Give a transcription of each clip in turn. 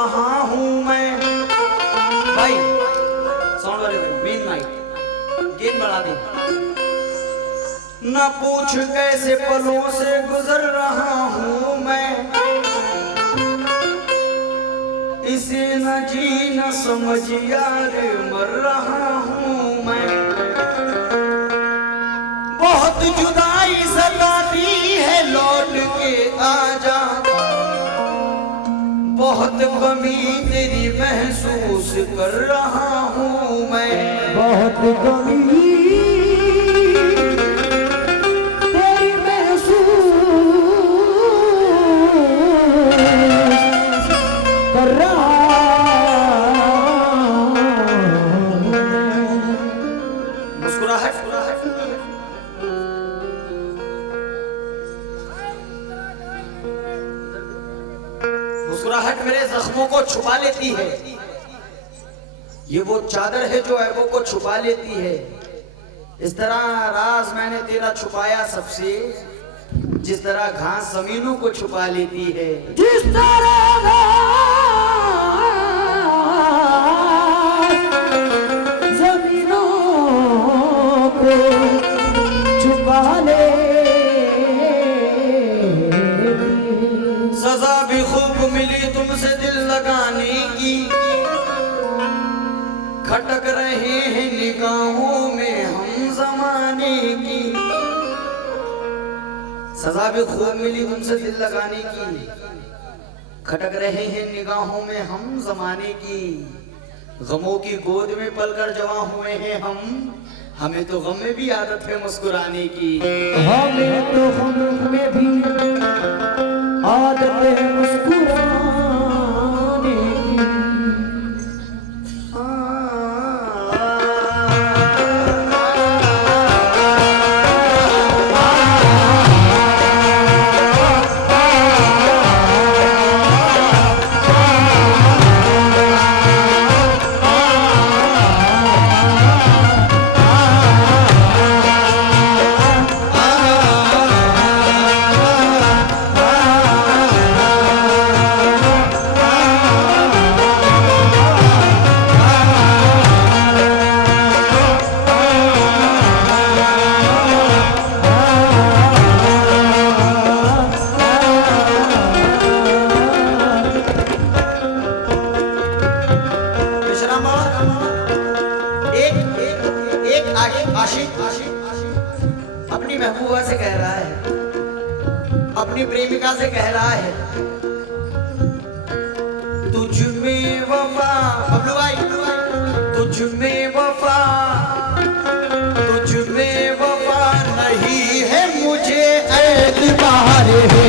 रहा हूं मैं। भाई साउंड वाले भाई, मेन माइक गेन बढ़ा दे। न पूछ कैसे पलों से गुजर रहा हूं मैं, इसे न जी न समझ यार मर रहा हूं मैं। बहुत जुदाई सताती है लौट के आजा, बहुत कमी तेरी महसूस कर रहा हूं मैं। बहुत कमी तेरी महसूस कर रहा हूं। मुस्कुराहट मुस्कुराहट मेरे जख्मों को छुपा लेती है। ये वो चादर है जो ऐबों को छुपा लेती है। इस तरह राज मैंने तेरा छुपाया सबसे, जिस तरह घास जमीनों को छुपा लेती है। जिस तरह जमीनों को छुपा ले। सजा भी खूब मिली तुमसे दिल लगाने की, खटक रहे हैं निगाहों में हम जमाने की। सजा भी खूब मिली तुमसे दिल लगाने की, खटक रहे हैं निगाहों में हम जमाने की। गमों की गोद में पलकर जवां हुए हैं हम, हमें तो गम में भी आदत है मुस्कुराने की। हमें तो गम में भी आदत है मुस्कुराने की। अपनी महबूबा से कह रहा है, अपनी प्रेमिका से कह रहा है, तुझ में वफा, बबलू भाई, तुझ में वफा, तुझ में वफा नहीं है मुझे एतबार है।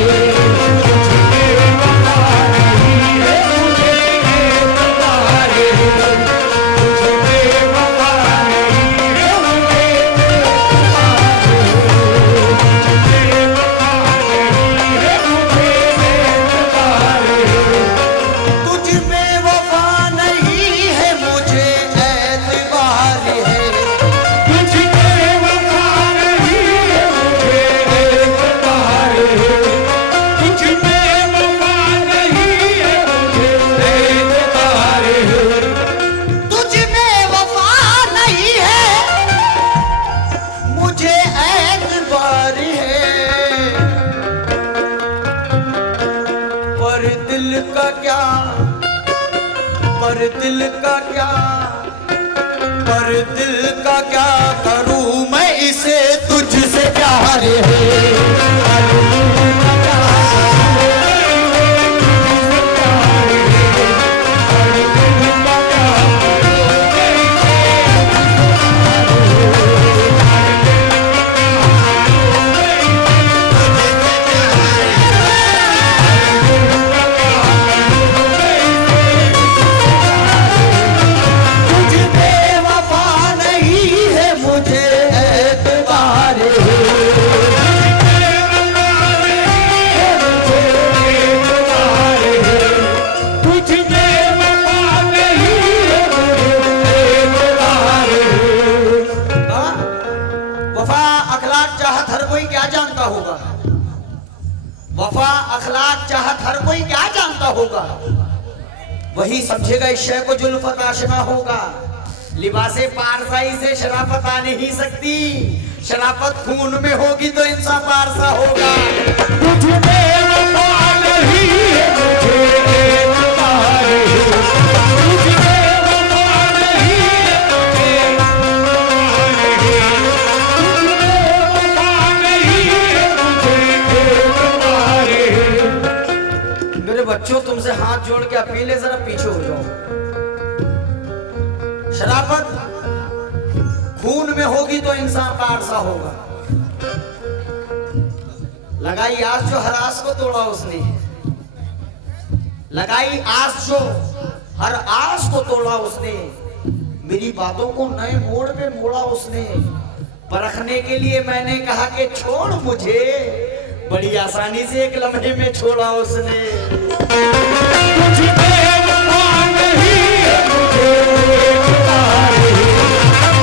पर दिल का क्या, पर दिल का क्या करूं मैं, इसे तुझसे प्यार है। वफा अखलाक चाहत हर कोई क्या जानता होगा। वही समझेगा इस शय को जुल्फत आशना होगा। लिबासे पारसाई से शराफत आ नहीं सकती, शराफत खून में होगी तो इंसान पारसा होगा। तुझ में वफा नहीं है मुझे एतबार है, तुझ में वफा नहीं है मुझे एतबार है, तुझ में वफा नहीं है मुझे एतबार है। मेरे बच्चों तुमसे हाथ जोड़ के अपील है, जरा पीछे हो जाओ। शराफत खून में होगी तो इंसान पारसा होगा। लगाई आस जो हर आस को तोड़ा उसने, लगाई आस जो हर आस को तोड़ा उसने, मेरी बातों को नए मोड़ पे मोड़ा उसने। परखने के लिए मैंने कहा कि छोड़ मुझे, बड़ी आसानी से एक लम्हे में छोड़ा उसने। तुझ में वफा नहीं है मुझे एतबार है,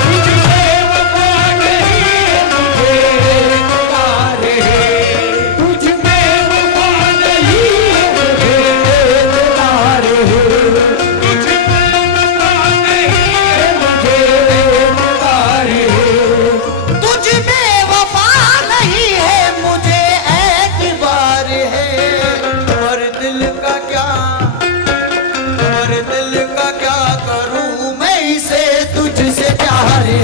तुझ में वफा नहीं है मुझे एतबार है, तुझ में वफा नहीं है मुझे एतबार है, तुझ में वफा नहीं है मुझे एतबार है। तुझ में वफा नहीं है मुझे एतबार है, और दिल का क्या, और दिल का क्या करूं मैं इसे तुझसे प्यार है।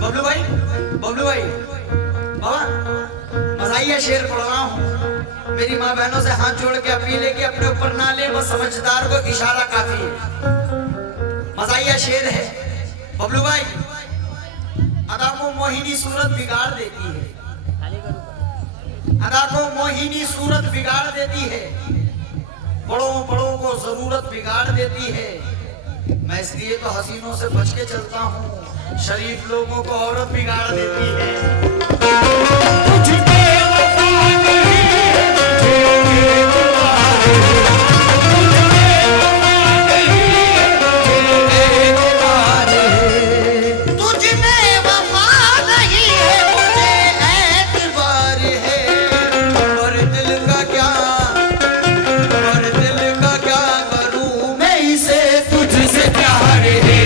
बबलू भाई, बबलू भाई, बाबा मजाइया शेर पढ़ रहा हूँ। मेरी माँ बहनों से हाथ जोड़ के अपील है कि अपने ऊपर ना ले, बस समझदार को इशारा काफी है। मजाइया शेर है बबलू भाई। अदा को मोहिनी सूरत बिगाड़ देती है, अदा को मोहिनी सूरत बिगाड़ देती है, बड़ों बड़ों को जरूरत बिगाड़ देती है। मैं इसलिए तो हसीनों से बच के चलता हूँ, शरीफ लोगों को औरत बिगाड़ देती है। तुझ में वफा नहीं है मुझे एतबार है, तुझ में वफा नहीं है मुझे एतबार है, तुझ में वफा नहीं है मुझे एतबार है, और दिल का क्या, और दिल का क्या करूं मैं इसे तुझसे प्यार है।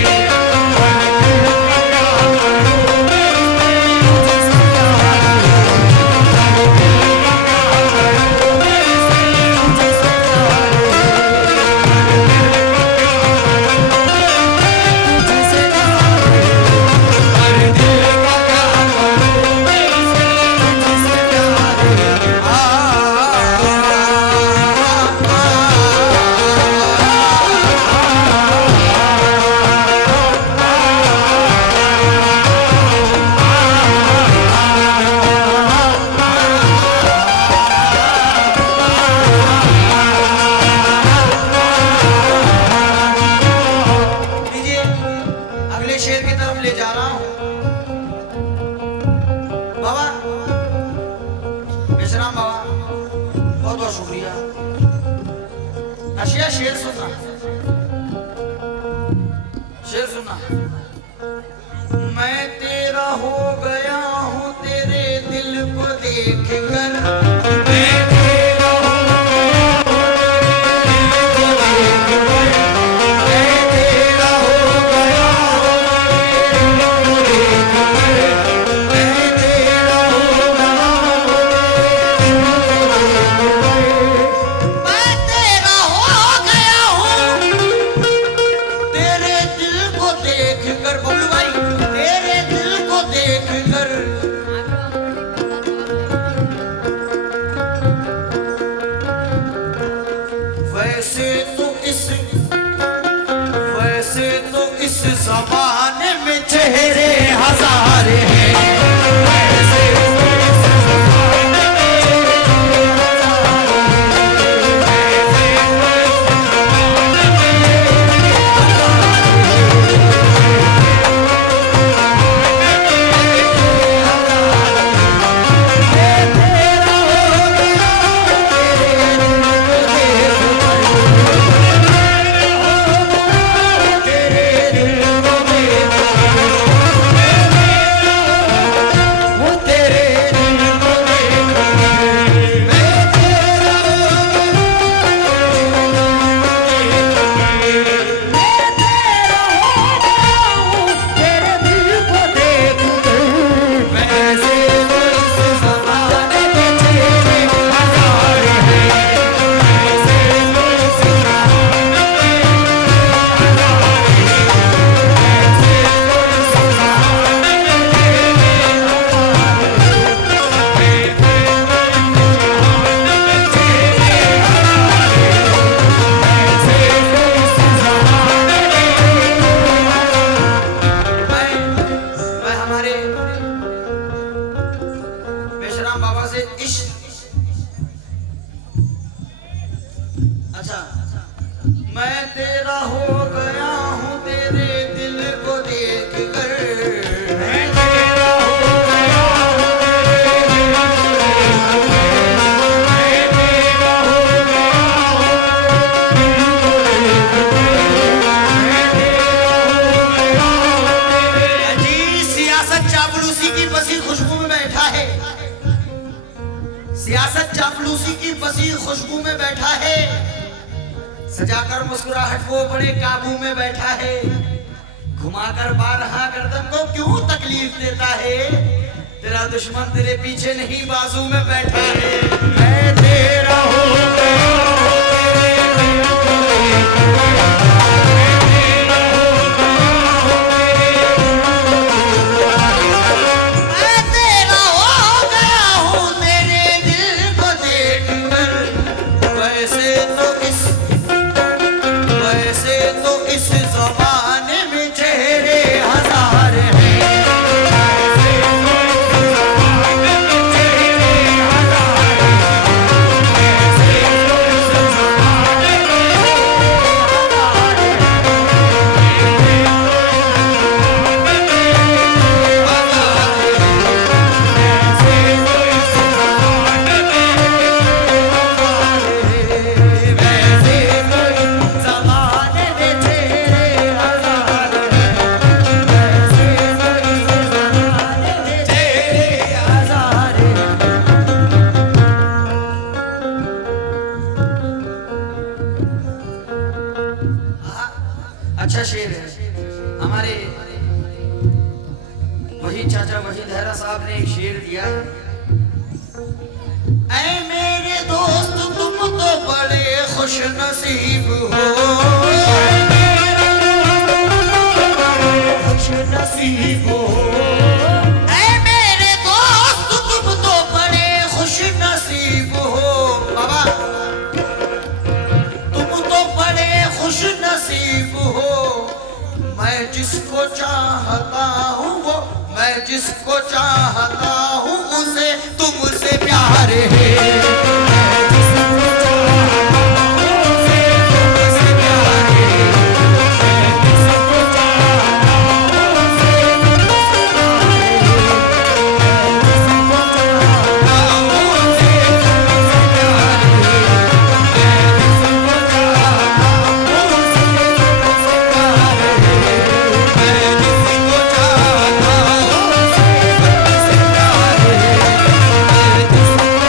लीजिए अगले शेर की तरफ ले जा रहा हूं। बाबा विश्राम बाबा, बहुत बहुत शुक्रिया। अशिया शेर सुनना, शेर सुनना। मैं तेरा हो गया हूं तेरे दिल को देख कर, मैं तेरा हो गया हूं तेरे दिल को देख कर, मैं तेरा हो गया हूं, मैं तेरा हो गया हूं तेरे दिल को देख कर। बबलू भाई तेरे दिल को देख कर, अच्छा, मैं तेरा हो गया हूँ तेरे दिल को देख कर, मैं तेरा हो गया हूँ तेरे दिल को देख कर, मैं तेरा हो गया हूँ दिल को देख कर, मैं तेरा हो गया हूँ तेरे। जी सियासत चापलूसी की बसी खुशबू में बैठा है, सियासत चापलूसी की बसी खुशबू में बैठा है, सजाकर मुस्कुराहट वो बड़े काबू में बैठा है, घुमाकर बारहा गर्दन को क्यों तकलीफ देता है, तेरा दुश्मन तेरे पीछे नहीं बाजू में बैठा है। मैं तेरा हो गया हूँ तेरे दिल को देख कर, मैं तेरा हो गया हूँ मैं तेरा हो गया हूँ तेरे दिल को देख कर, वैसे तो इस ज़माने में चेहरे हजार हैं, अच्छा शेर है हमारे वही चाचा वही लहरा साहब ने एक शेर दिया है। ऐ मेरे दोस्त तुम तो बड़े खुश नसीब हो, खुश नसीब हो, ऐ मेरे दोस्त तुम तो बड़े खुश नसीब हो, बाबा तुम तो बड़े खुश नसीब हो, मैं जिसको चाहता हूँ वो, मैं जिसको चाहता हूँ उसे तुमसे प्यार है, मैं जिसको चाहता हूँ उसे तुमसे प्यार है, मैं जिसको चाहता हूँ उसे तुमसे प्यार है, मैं जिसको चाहता हूँ उसे तुमसे प्यार है, मैं जिसको चाहता हूँ उसे तुमसे प्यार है, मैं जिसको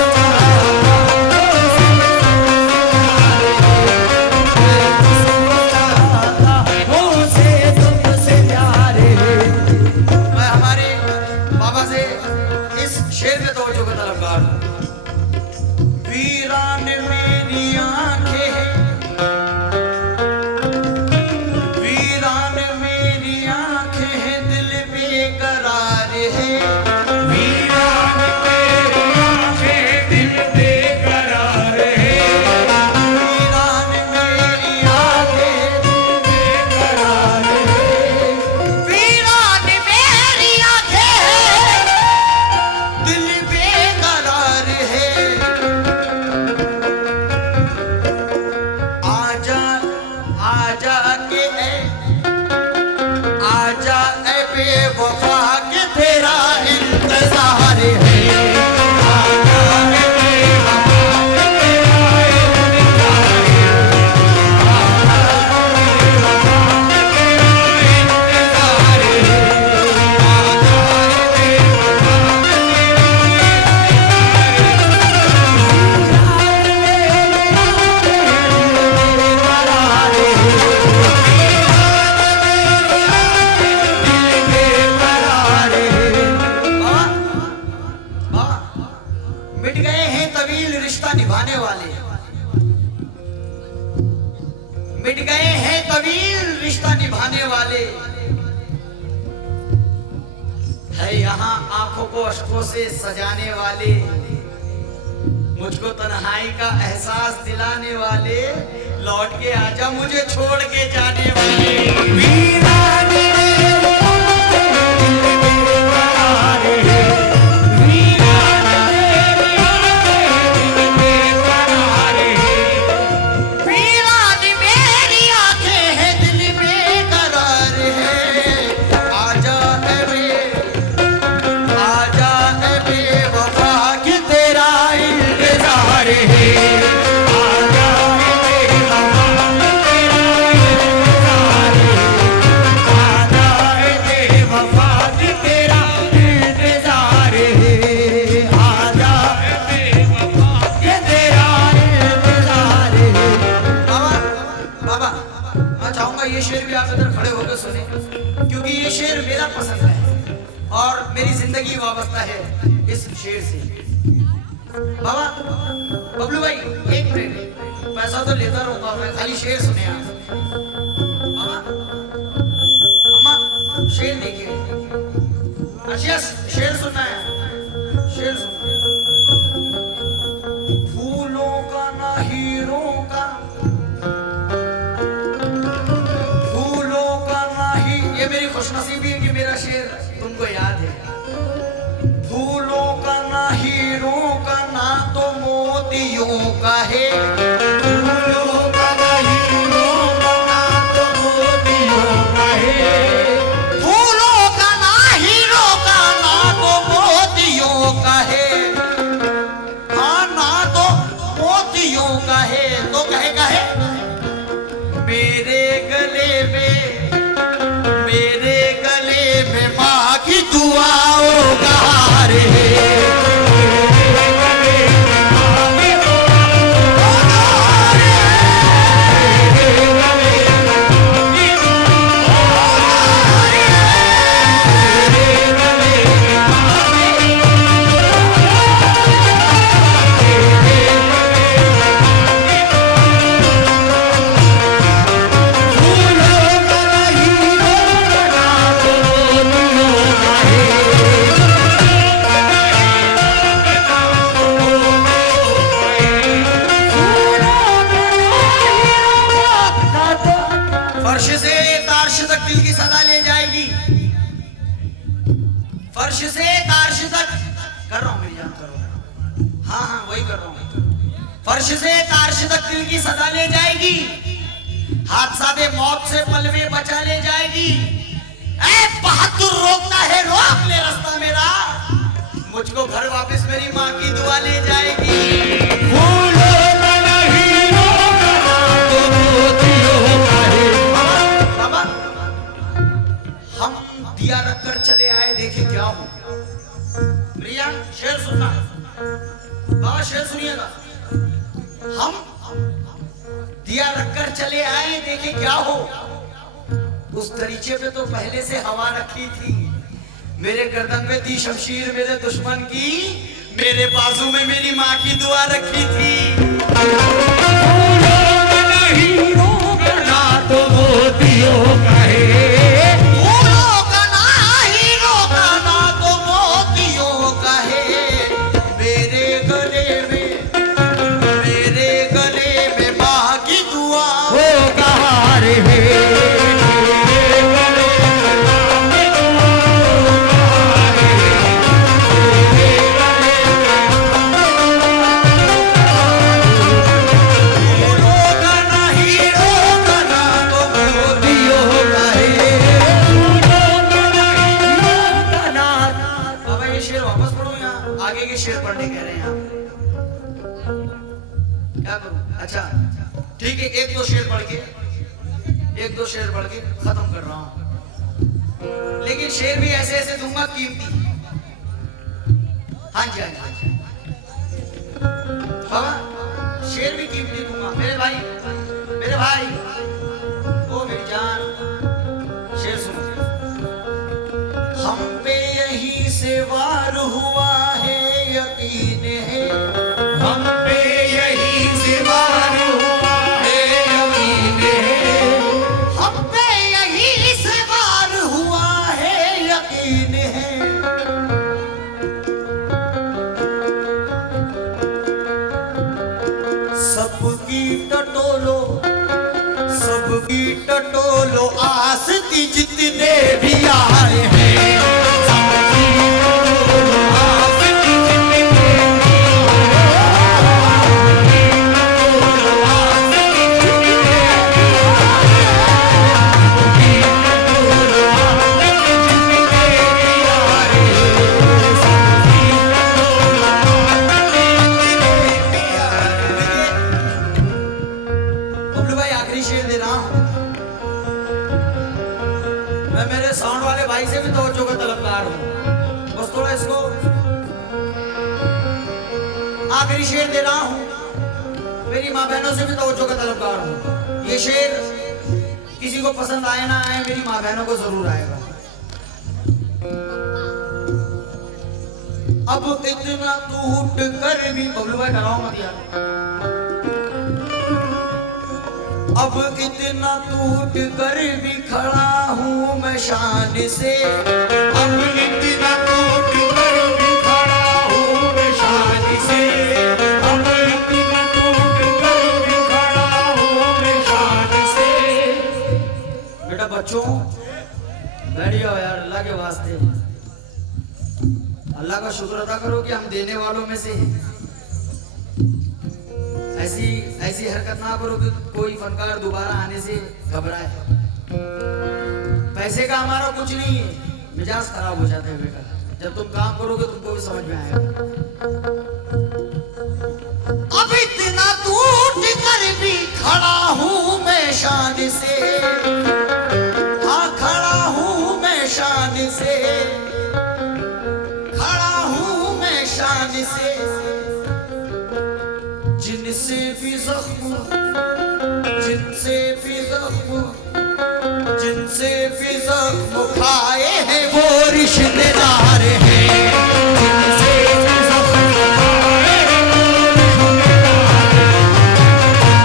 चाहता हूँ मिट गए हैं तवील रिश्ता निभाने वाले, है यहाँ आंखों को अश्कों से सजाने वाले, मुझको तन्हाई का एहसास दिलाने वाले, लौट के आजा मुझे छोड़ के जाने वाले। जिंदगी वाबस्ता है इस शेर से। बाबा बबलू भाई एक मिनट, पैसा तो लेता रहूंगा मैं, खाली शेर सुने आप। बाबा अम्मा शेर देखिए, अच्छा शेर सुनना है, शेर सुनना। फूलों का ना हीरों का, फूलों का ना ही, ये मेरी खुशनसीबी है कि मेरा शेर तुमको याद है। फूलों का ना हीरों का ना तो मोतियों का है, फूलों का ना हीरों का ना तो मोतियों का है। फूलों का ना हीरों का ना तो मोतियों का है, हाँ ना तो मोतियों का है। तो कहेगा है मेरे गले में माँ की दुआओं का हार है। फर्श से तार्श तक दिल की सदा ले जाएगी, फर्श से तार्श तक, कर रहा हूं मेरी जान, कर रहा हूं, हाँ हाँ वही कर रहा हूं। फर्श से तार्श तक दिल की सदा ले जाएगी, हादसा दे मौत से पल में बचा ले जाएगी। ऐ बहादुर रोकता है रोक ले रास्ता मेरा, मुझको घर वापस मेरी माँ की दुआ ले जाएगी। फूलों का ना हीरों का ना तो मोतियों का है। बाबा हम दिया रखकर चले आए, देखे क्या हो। प्रिया शेर सुनना, बाबा शेर सुनिएगा। हम दिया रखकर चले आए, देखे क्या हो। उस दरीचे पे तो पहले से हवा रखी थी, मेरे गर्दन में थी शमशीर मेरे दुश्मन की, मेरे बाजू में मेरी माँ की दुआ रखी थी। फूलों का ना हीरों का ना तो मोतियों का है। फूलों का ना हीरों का ना तो मोतियों का है, मेरे गले में माँ की दुआ वो कहार है। फूलों का ना हीरों का ना तो मोतियों का है। बाबा ये शेर वापस पढ़ो, यहाँ आगे के शेर पढ़ने कह रहे हैं आप, क्या करूं? अच्छा ठीक है, एक दो शेर पढ़ के खत्म कर रहा हूं, लेकिन शेर भी ऐसे ऐसे दूंगा कीमती। हाँ जी हाँ जी बाबा, शेर भी कीमती दूंगा मेरे भाई, ओ मेरी जान। शेर सुनो, हम पे यही से वार हुआ है यकीन है, हम पे यही से वार हुआ है यकीन है। हम पे यही से वार हुआ है यकीन है। सबकी टटोलो आस थी जितने भी आए हैं। सबकी टटोलो आस थी जितने भी बबलू भाई आखिरी शेर दे रहा हूं। मैं मेरे साउंड वाले भाई से भी तवज्जो का तलबगार हूं, बस थोड़ा इसको आखिरी शेर दे रहा हूं। मेरी माँ बहनों से भी तवज्जो का तलबगार हूं। ये शेर किसी को पसंद आए ना आए, मेरी माँ बहनों को जरूर आएगा। अब इतना टूट कर भी बबलू भाई डराओ मत यार। अब इतना टूट कर भी खड़ा हूँ मैं शान से। अब इतना टूट कर भी खड़ा हूँ मैं शान से। अब इतना टूट कर भी खड़ा हूँ मैं शान से। बेटा बच्चों बैठ जाओ यार, अल्लाह के वास्ते अल्लाह का शुक्र अदा करो कि हम देने वालों में से हैं। ऐसी ऐसी हरकत ना करो कि कोई फनकार दोबारा आने से घबराए। पैसे का हमारा कुछ नहीं है, मिजाज खराब हो जाता है बेटा। जब तुम काम करोगे तुमको भी समझ में आएगा। अब इतना टूट कर भी खड़ा हूं मैं शान से। हाँ खड़ा हूं मैं शान से, खड़ा हूं मैं शान से। जिनसे भी जख्म, जिनसे भी जख्म, जिनसे भी जख्म खाए हैं वो रिश्तेदार हैं। जिनसे भी जख्म खाए हैं वो रिश्तेदार हैं।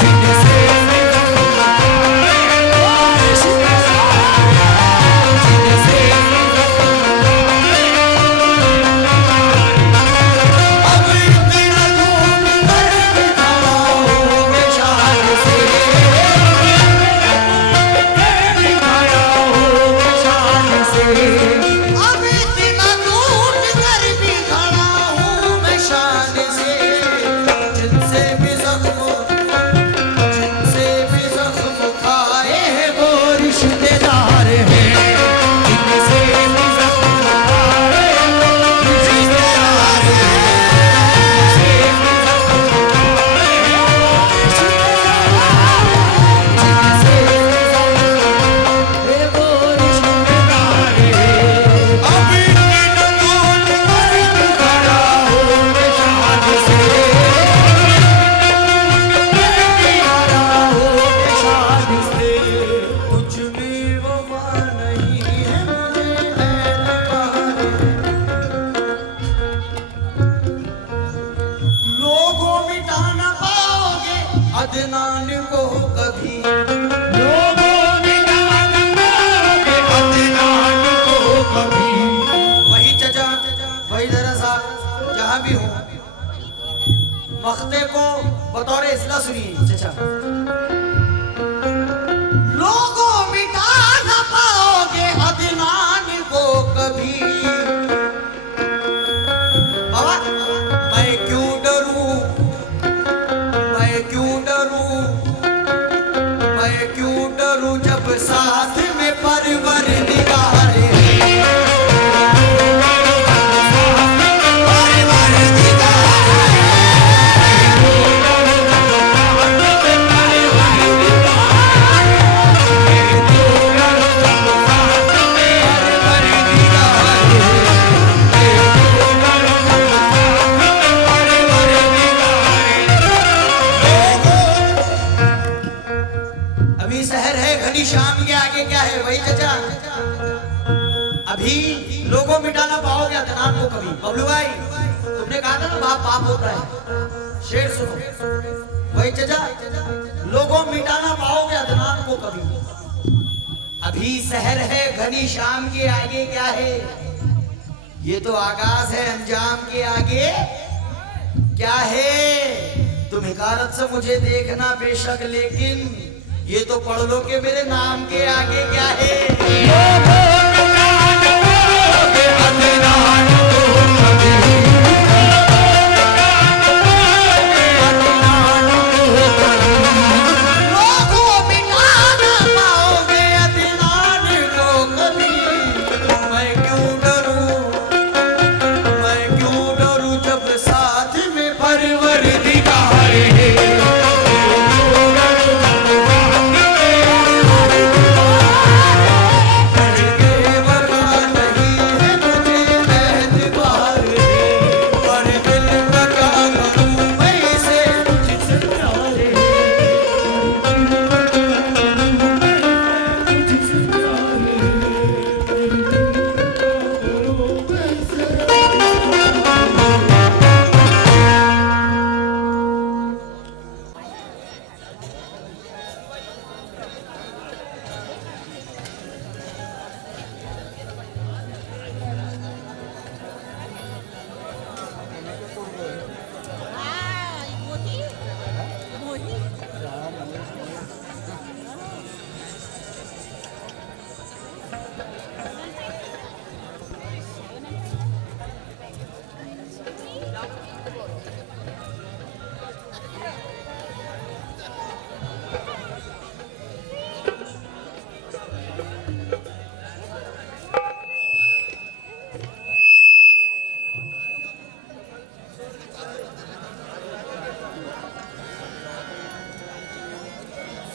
जिनसे भी जख्म खाए हैं वो रिश्तेदार हैं। जिनसे भी अब इतना टूट कर भी खड़ा हूं मैं शान से। खड़ा हूँ मैं शान से। अब इतना टूट कर भी खड़ा हूं मैं शान से। जिनसे भी जख्म, जिनसे भी जख्म खाए हैं वो रिश्तेदार हैं। जिनसे भी जख्म खाए हैं वो रिश्तेदार हैं। जिनसे भी जख्म खाए हैं वो रिश्तेदार हैं। जिनसे भी जख्म खाए हैं वो रिश्तेदार हैं। अब इतना टूट कर भी खड़ा हूं मैं शान से। खड़ा हूं मैं शान से। कुछ भी वफा नहीं है मुझे एतबार। लोगों मिटा न पाओगे अदनान को कभी। लोगों मिटा न पाओगे अदनान को कभी। वही चचा, वही जरा साहब, जहां भी हो मख्ते को बतौर इस्लाह सुनिए चचा। लोगों मिटा न पाओगे अदनान को कभी। बाबा मैं क्यों डरूं, मैं क्यों डरूं, मैं क्यों डरूं जब साथ में परवरदिगार है। अभी शहर है घनी शाम के आगे क्या है वही चचा। अभी लोगों मिटाना पाओगे अदनान को कभी। बबलू भाई तुमने कहा था ना बाप बाप होता है, शेर सुनो वही चचा। लोगों मिटाना पाओगे अदनान को कभी। अभी शहर है घनी शाम के आगे क्या है। ये तो आगाज है अंजाम के आगे क्या है। तुम हिकारत से मुझे देखना बेशक, लेकिन ये तो पढ़ लो कि मेरे नाम के आगे क्या है। अदनान को कभी। लोगों मिटा न पाओगे अदनान को कभी। मैं क्यों डरूं, मैं क्यों डरूं जब साथ में परवरदिगार है। मुझे वफा नहीं है मुझे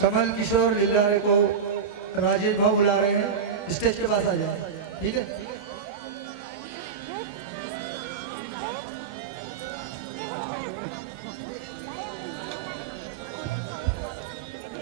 कमल किशोर लीलारे को राजेश भाव बुला रहे हैं, स्टेज के पास आ जाए। ठीक है।